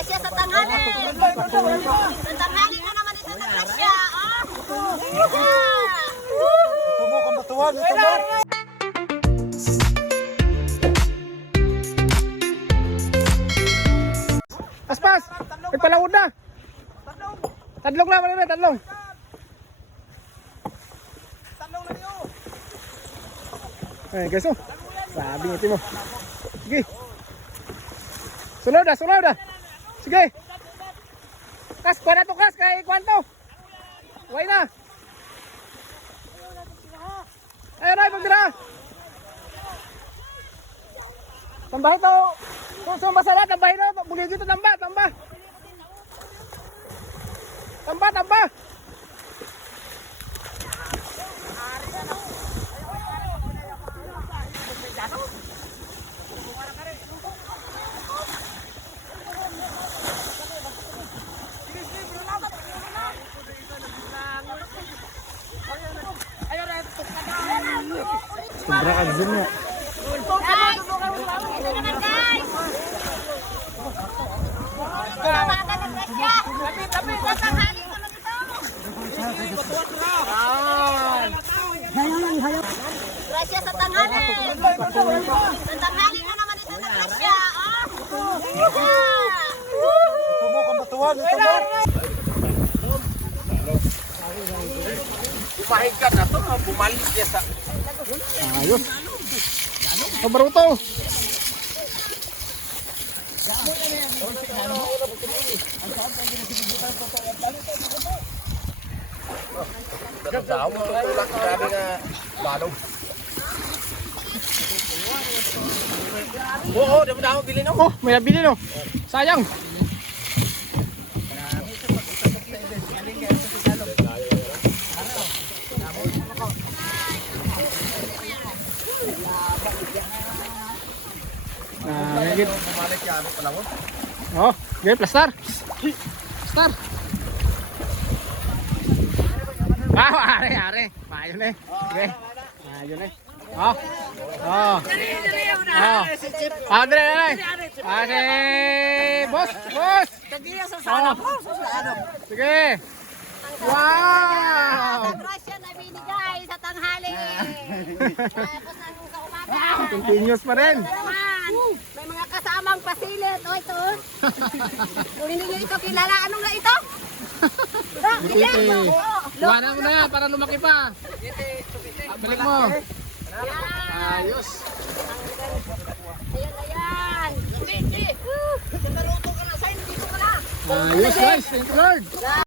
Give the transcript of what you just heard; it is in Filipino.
Grasya sa tanghali. Sa tanghali na naman ito ng grasya. Tubok ang batuan. Aspas! Nagpalaod na! Tadlong na, manila, tadlong! Eh, guys, oh! Sabi ng mo. Sige! Sulaw na! Sige! Kas, kuha na to, kas! Kaya kwanto! Huwag na! Ayun na, magdira! Tambah ito! Kung masala, tambah ito! Bugay dito, tambah! Tambah! Sobra ka zoom mo. Guys! Ito naman guys! Tawagan ng grasya! Sa tanghali naman ito! Grasya sa tanghali! Sa tanghali na naman ito ng grasya! Tubok ang batuan. Umahigat na to, bumalik dia sa... Ayos. Pabaruto. Daw mo tutulak grabe nga balong. Oo, daw bilhin no. Oh, may nabili no. Sayang. Gid. Bumalik yan ano pala mo. Oh, gid plastar. Plastar. Are. Mayo na. Okay. Mayo na. Oh. Andre. Are. Boss. Tagiya sa sana po! Sige. Wow. Ang grasya na binigay sa tanghali! Tapos nandun sa umaga! Continuous pa rin. Naman, may mga kasamang pasilit. O ito. Kung hindi nyo ito kilala, anong na ito? Bukiti. Iwanan mo na yan para lumaki pa. Balik mo. Ayos. Ayan. Hindi. Naruto ka na sa'yo, dito ka na. Ayos guys. Thank you Lord.